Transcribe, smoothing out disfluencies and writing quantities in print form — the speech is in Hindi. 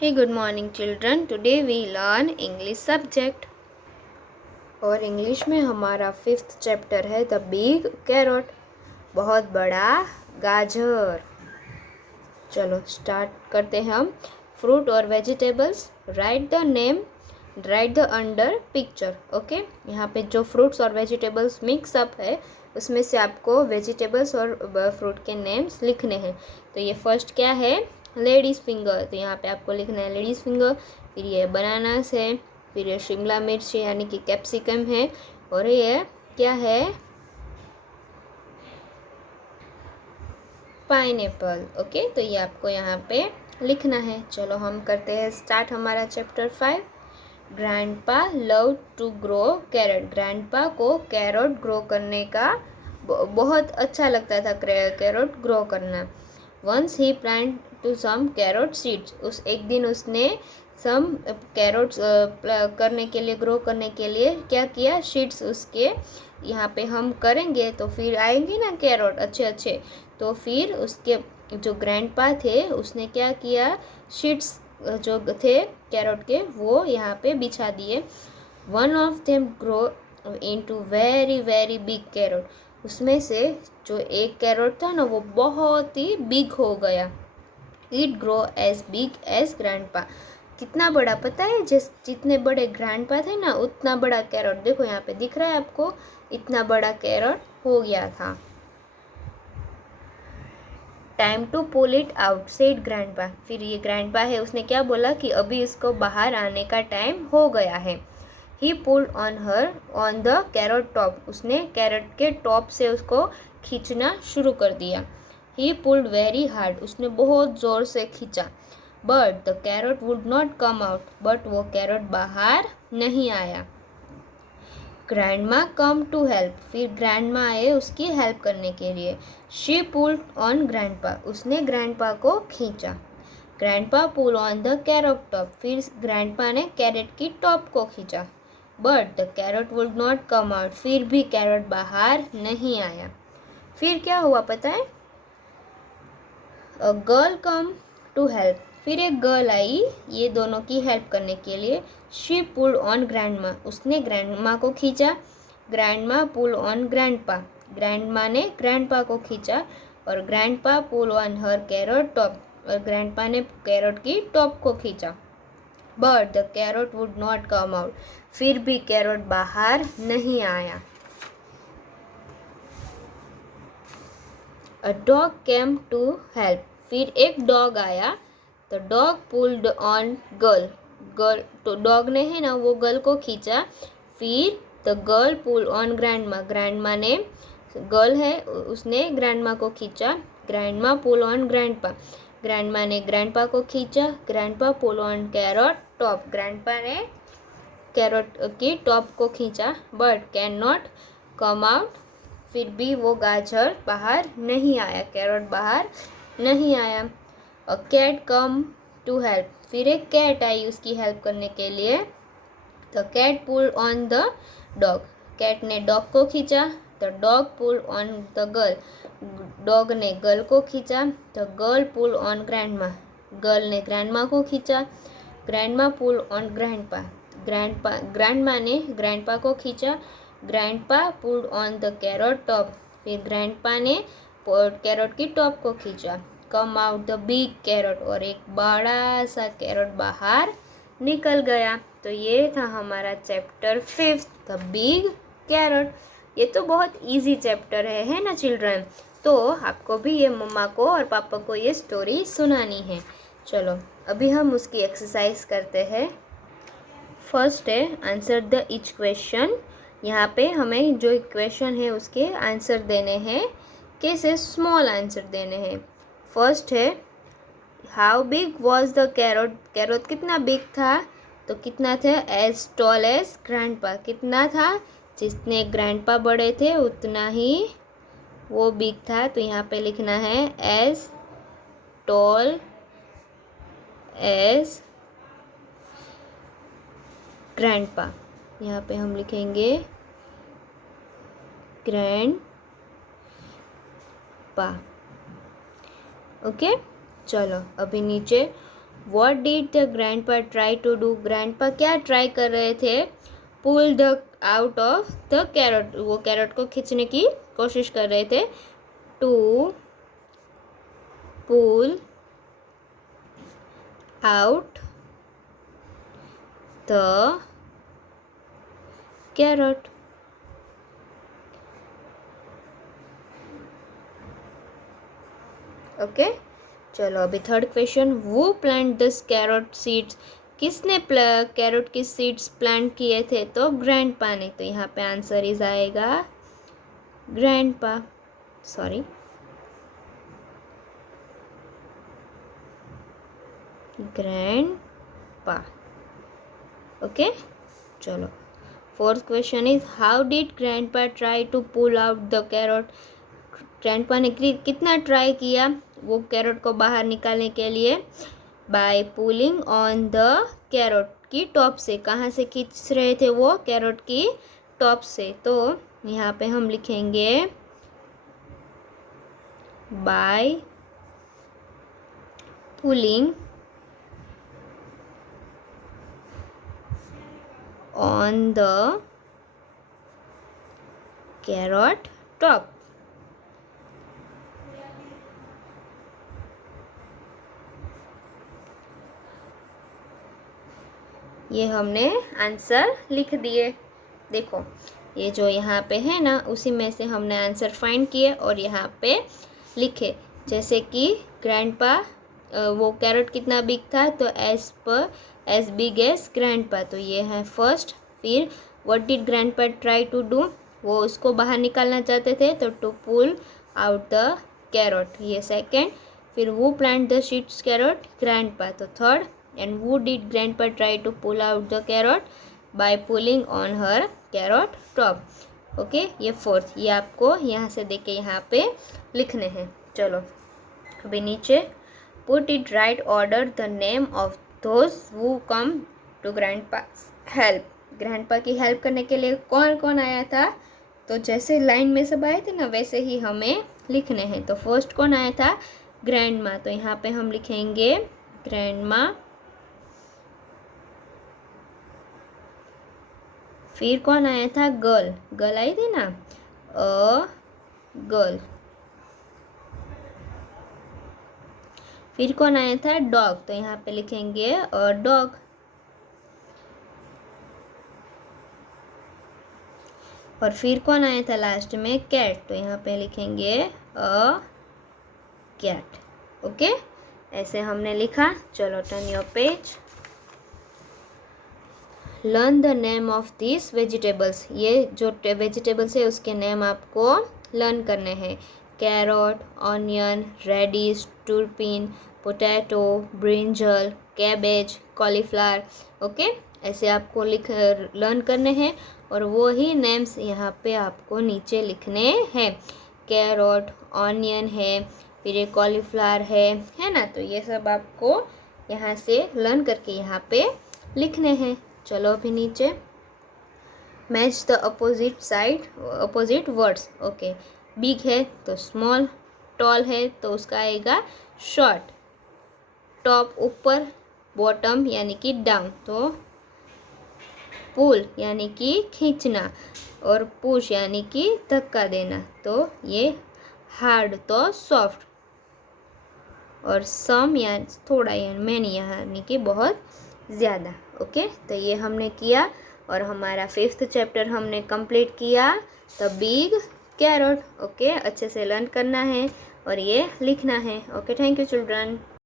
Hey, good morning, children. Today we learn English subject. और इंग्लिश में हमारा 5th चैप्टर है द बिग कैरोट, बहुत बड़ा गाजर। चलो स्टार्ट करते हैं हम। फ्रूट और vegetables, right the name, right the under picture. Okay, यहाँ पे जो फ्रूट्स और वेजिटेबल्स मिक्स अप है उसमें से आपको वेजिटेबल्स और फ्रूट के नेम्स लिखने हैं। तो ये फर्स्ट क्या है, लेडीज़ फिंगर, तो यहाँ पे आपको लिखना है लेडीज़ फिंगर। फिर ये बनानास है, फिर ये शिमला मिर्च यानी कि कैप्सिकम है, और ये क्या है, पाइनएप्पल। ओके, तो ये आपको यहाँ पे लिखना है। चलो हम करते हैं स्टार्ट हमारा chapter 5। Grandpa love to grow carrot, grandpa को कैरेट ग्रो करने का बहुत अच्छा लगता था, कैरेट ग्रो करना। Once he plant to some carrot seeds, उस एक दिन उसने सम कैरेट्स करने के लिए, ग्रो करने के लिए क्या किया, सीड्स उसके यहाँ पे हम करेंगे तो फिर आएंगे ना कैरेट अच्छे अच्छे। तो फिर उसके जो ग्रैंडपा थे उसने क्या किया, सीड्स जो थे कैरेट के वो यहाँ पे बिछा दिए। One of them grow into very very big carrot, उसमें से जो एक कैरेट था ना वो बहुत ही बिग हो गया। It grow as big as grandpa, कितना बड़ा पता है, जितने बड़े ग्रैंडपा थे ना उतना बड़ा कैरेट, देखो यहाँ पे दिख रहा है आपको, इतना बड़ा कैरेट हो गया था। Time to pull it out said grandpa, फिर ये ग्रैंडपा है उसने क्या बोला कि अभी इसको बाहर आने का टाइम हो गया है। ही pulled on her on the carrot top, उसने कैरेट के टॉप से उसको खींचना शुरू कर दिया। ही पुल्ड वेरी हार्ड, उसने बहुत ज़ोर से खींचा। But the carrot would not come out, but वो कैरेट बाहर नहीं आया। ग्रैंडमा कम टू हेल्प, फिर ग्रैंडमा आए उसकी हेल्प करने के लिए। शी पुल्ड ऑन ग्रैंडपा, उसने ग्रैंडपा को खींचा। Grandpa pull on the carrot top, फिर ग्रैंडपा ने कैरेट की टॉप को खींचा। But the carrot would not come out, फिर भी कैरेट बाहर नहीं आया। फिर क्या हुआ पता है, a girl come to help, फिर एक गर्ल आई ये दोनों की हेल्प करने के लिए। शी पुल्ड ऑन ग्रैंडमा, उसने ग्रैंडमा को खींचा। Grandma pull on grandpa, grandma ने ग्रैंडपा को खींचा। और grandpa pull on her carrot top, और ग्रैंडपा ने कैरेट की टॉप को खींचा। But the carrot would not come out, फिर भी कैरेट बाहर नहीं आया। A dog came to help, फिर एक डॉग आया। The dog pulled on girl, girl तो डॉग ने है ना वो गर्ल को खींचा। फिर the girl pull on grandma, grandma ने, गर्ल है उसने ग्रैंडमा को खींचा। Grandma pull on grandpa, grandma ने ग्रैंडपा को खींचा। Grandpa pull on carrot top, grandpa ने कैरेट की टॉप को खींचा। But can not come out, फिर भी वो गाजर बाहर नहीं आया, कैरेट बाहर नहीं आया। A cat come to help, फिर एक कैट आई उसकी हेल्प करने के लिए। The cat pull on the dog, cat ने डॉग को खींचा। The dog pull on the girl, dog ने गर्ल को खींचा। The girl pull on grandma, girl ने ग्रैंडमा को खींचा। Grandma pull on grandpa, grandma ने ग्रैंडपा को खींचा। Grandpa pulled on the carrot top, फिर ग्रैंडपा ने कैरेट की टॉप को खींचा। Come out the big carrot, और एक बड़ा सा कैरेट बाहर निकल गया। तो ये था हमारा चैप्टर 5 द बिग कैरेट। ये तो बहुत इजी चैप्टर है ना चिल्ड्रन। तो आपको भी ये मम्मा को और पापा को ये स्टोरी सुनानी है। चलो अभी हम उसकी एक्सरसाइज करते हैं। फर्स्ट है आंसर द ईच क्वेश्चन, यहाँ पे हमें जो क्वेश्चन है उसके आंसर देने हैं, कैसे, स्मॉल आंसर देने हैं। फर्स्ट है how big was the carrot, carrot कितना बिग था, तो कितना था, एज टॉल एज ग्रैंडपा, कितना था, जितने ग्रैंडपा बड़े थे उतना ही वो बिग था। तो यहाँ पे लिखना है एज टॉल एज ग्रैंडपा, यहाँ पे हम लिखेंगे ग्रैंडपा। ओके, चलो अभी नीचे what did the grandpa try to do, grandpa क्या ट्राई कर रहे थे, pull the out of the carrot, वो कैरट को खींचने की कोशिश कर रहे थे, to pull out the carrot. Okay चलो अभी थर्ड क्वेश्चन, वो प्लांट दिस कैरट सीड्स, किसने कैरट की सीड्स प्लांट किए थे, तो ग्रैंडपा ने, तो यहाँ पे आंसर इज आएगा ग्रैंडपा, सॉरी ग्रैंडपा। ओके चलो fourth question is how did grandpa try to pull out the carrot, grandpa ने कितना ट्राई किया वो कैरट को बाहर निकालने के लिए, by pulling on the carrot की टॉप से, कहाँ से खींच रहे थे वो, कैरट की टॉप से, तो यहाँ पे हम लिखेंगे by pulling on the carrot top. ये हमने आंसर लिख दिए, देखो ये जो यहाँ पे है ना उसी में से हमने आंसर फाइंड किए और यहाँ पे लिखे, जैसे कि ग्रैंडपा वो कैरट कितना बिग था, तो एज बिग एज ग्रैंडपा, तो ये है फर्स्ट। फिर what did grandpa try to do, वो उसको बाहर निकालना चाहते थे, तो to pull out the carrot, ये सेकेंड। फिर वो plant the seeds carrot, grandpa, तो third. And who did grandpa try to pull out the carrot, by pulling on her carrot top। Okay ये फोर्थ, ये आपको यहाँ से देख के यहाँ पे लिखने हैं। चलो अभी नीचे put it right order the name of those who come to grandpa's help, grandpa की हेल्प करने के लिए कौन कौन आया था, तो जैसे लाइन में सब आए थे ना वैसे ही हमें लिखने हैं। तो फर्स्ट कौन आया था, ग्रैंडमा, तो यहाँ पे हम लिखेंगे ग्रैंडमा। फिर कौन आया था, गर्ल, गर्ल आई थी ना, अ गर्ल। फिर कौन आया था, डॉग, तो यहाँ पे लिखेंगे अ डॉग। और फिर कौन आया था लास्ट में, कैट, तो यहाँ पे लिखेंगे अ कैट। ओके ऐसे हमने लिखा। चलो turn your page, learn the name of this vegetables, ये जो वेजिटेबल्स है उसके नेम आपको लर्न करने हैं, carrot, onion, radish, turnip, potato, brinjal, cabbage, cauliflower. Okay ऐसे आपको लर्न करने हैं और वो ही नेम्स यहाँ पे आपको नीचे लिखने हैं, कैरट, ऑनियन है, फिर ये कॉलीफ्लावर है ना, तो ये सब आपको यहाँ से लर्न करके यहाँ पे लिखने हैं। चलो अभी नीचे, match the opposite side opposite words. Okay big है तो स्मॉल, टॉल है तो उसका आएगा शॉर्ट, टॉप ऊपर, बॉटम यानी कि डाउन, तो पुल यानी कि खींचना, और पुश यानी कि धक्का देना, तो ये हार्ड तो सॉफ्ट, और सम या थोड़ा या मैनी यानी कि बहुत ज़्यादा। ओके तो ये हमने किया और हमारा 5th चैप्टर हमने कंप्लीट किया, द बिग कैरट। ओके अच्छे से लर्न करना है और ये लिखना है। Okay thank you children.